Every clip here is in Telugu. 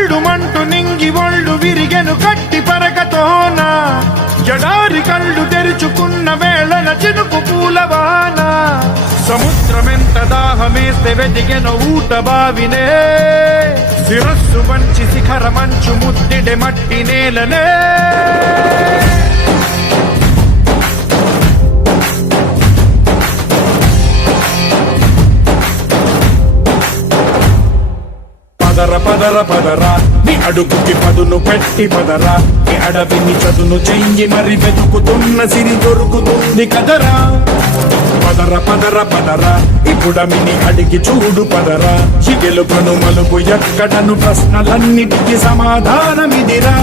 భళ్ళుమంటూ నింగి ఒళ్ళు విరిగెను గట్టి పరకతోన జడారి కళ్ళు తెరుచుకున్న వేళన చినుకు పూలవాన సముద్రమెంత దాహమేస్తే వెతికెను ఊట బావినే శిరస్సు వంచి శిఖర మంచు ముద్దిడె మట్టి నేలనే పదర పదర పదరా నీ అడుగుకి పదును పెట్టి పదరా నీ అడవిని చదును చెయ్యి మరి వెతుకుతున్న సిరి దొరుకుతుంది కదరా పదర పదర పదరా ఇప్పుడమిని అడిగి చూడు పదరా చిగెలుకను మలుపు ఎక్కడను ప్రశ్నలన్నిటికీ సమాధానమిదిరా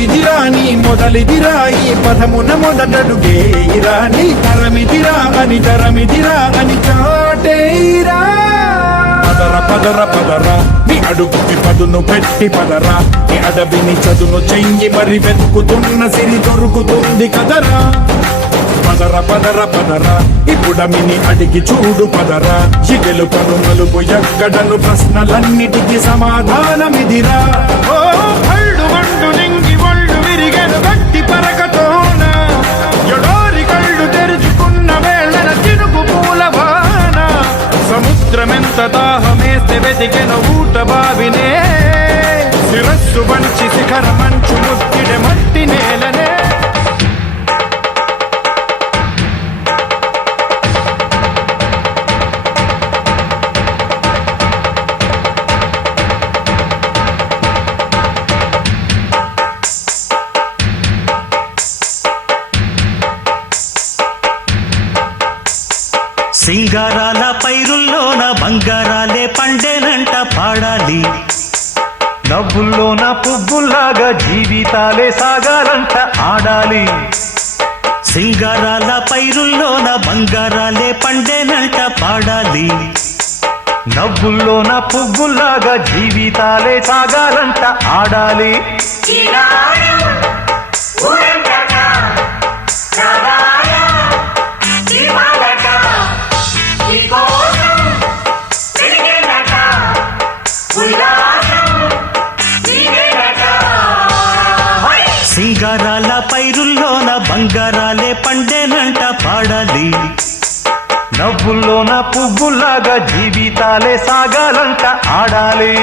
ఇదిరా నీ మొదలిదిరా ఈ పదమున మొదటడుగేయిరా నీ తరమిదిరా అని చాటేరా పదర పదర పదరా నీ అడుగుకి పదును పెట్టి పదరా నీ అడవిని చదును చెయ్యి మరి వెతుకుతున్న సిరి దొరుకుతుంది కదరా పదర పదర పదరా ఇప్పుడమిని అడిగి చూడు పదరా చిగెలుకను మలుపు ఎక్కడను ప్రశ్నలన్నిటికీ సమాధానమిదిరా ఓ భళ్ళుమంటూ నింగి ఒళ్ళు విరిగెను గట్టి పరకతోన జడారి కళ్ళు తెరుచుకున్న వేళన చినుకు పూలవాన సముద్రమెంత దాహమేస్తే వెతికెను ఊట బావినే శిరస్సు వంచి శిఖర మంచు ముద్దిడె మట్టి నేలనే సింగారాల పైరుల్లోన బంగారాలే పండేనంట పాడాలి నవ్వుల్లోన పువ్వుల్లాగా జీవితాలే సాగాలంట ఆడాలి సింగారాల పైరుల్లోన బంగారాలే పండేనంట పాడాలి నవ్వుల్లోన పువ్వుల్లాగా జీవితాలే సాగాలంట ఆడాలి సింగారాల పైరుల్లోన బంగారాలే పండేనంట పాడాలి నవ్వుల్లోన పువ్వుల్లాగా జీవితాలే సాగాలంట ఆడాలి